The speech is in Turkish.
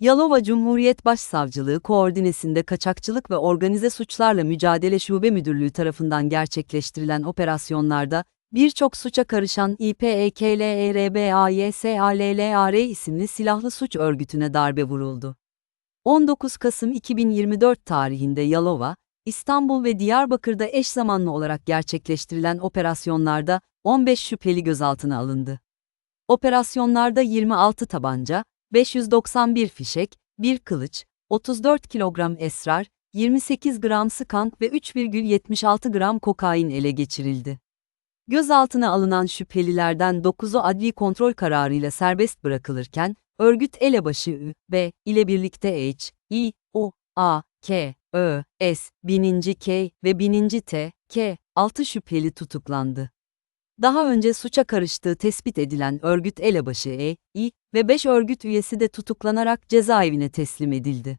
Yalova Cumhuriyet Başsavcılığı koordinesinde Kaçakçılık ve Organize Suçlarla Mücadele Şube Müdürlüğü tarafından gerçekleştirilen operasyonlarda birçok suça karışan İPEKLERBAYSALLAR isimli silahlı suç örgütüne darbe vuruldu. 19 Kasım 2024 tarihinde Yalova, İstanbul ve Diyarbakır'da eş zamanlı olarak gerçekleştirilen operasyonlarda 15 şüpheli gözaltına alındı. Operasyonlarda 26 tabanca, 591 fişek, 1 kılıç, 34 kilogram esrar, 28 gram skunk ve 3,76 gram kokain ele geçirildi. Gözaltına alınan şüphelilerden 9'u adli kontrol kararıyla serbest bırakılırken, örgüt elebaşı Ü, B ile birlikte H, I, O, A, K, Ö, S, 1000. K ve 1000. T, K, 6 şüpheli tutuklandı. Daha önce suça karıştığı tespit edilen örgüt elebaşı E, İ ve 5 örgüt üyesi de tutuklanarak cezaevine teslim edildi.